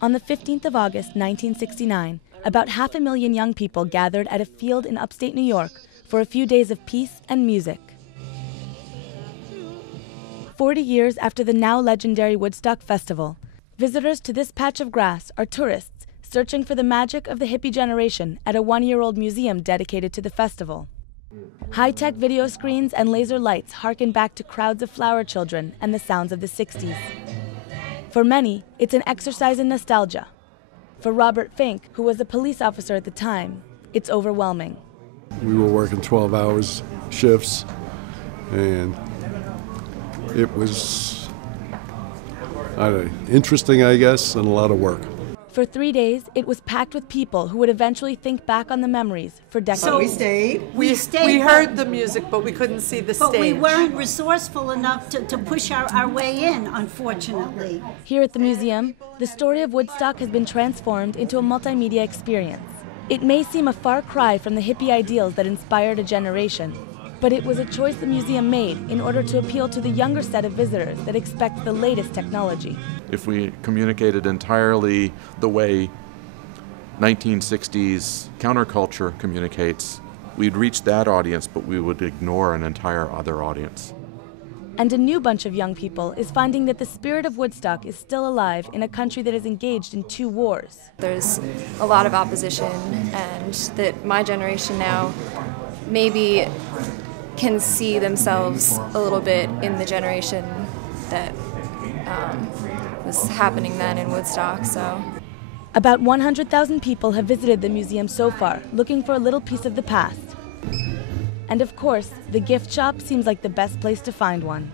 On the 15th of August, 1969, about 500,000 young people gathered at a field in upstate New York for a few days of peace and music. 40 years after the now legendary Woodstock Festival, visitors to this patch of grass are tourists searching for the magic of the hippie generation at a one-year-old museum dedicated to the festival. High-tech video screens and laser lights harken back to crowds of flower children and the sounds of the 60s. For many, it's an exercise in nostalgia. For Robert FINK, who was a police officer at the time, it's overwhelming. We were working 12-hour shifts, and it was interesting, I guess, and a lot of work. For 3 days, it was packed with people who would eventually think back on the memories for decades. So we stayed. We heard the music, but we couldn't see the stage. But we weren't resourceful enough to push our way in, unfortunately. Here at the museum, the story of Woodstock has been transformed into a multimedia experience. It may seem a far cry from the hippie ideals that inspired a generation, but it was a choice the museum made in order to appeal to the younger set of visitors that expect the latest technology. If we communicated entirely the way 1960s counterculture communicates, we'd reach that audience, but we would ignore an entire other audience. And a new bunch of young people is finding that the spirit of Woodstock is still alive in a country that is engaged in 2 wars. There's a lot of opposition, and that my generation now maybe can see themselves a little bit in the generation that was happening then in Woodstock. So, about 100,000 people have visited the museum so far, looking for a little piece of the past. And of course, the gift shop seems like the best place to find one.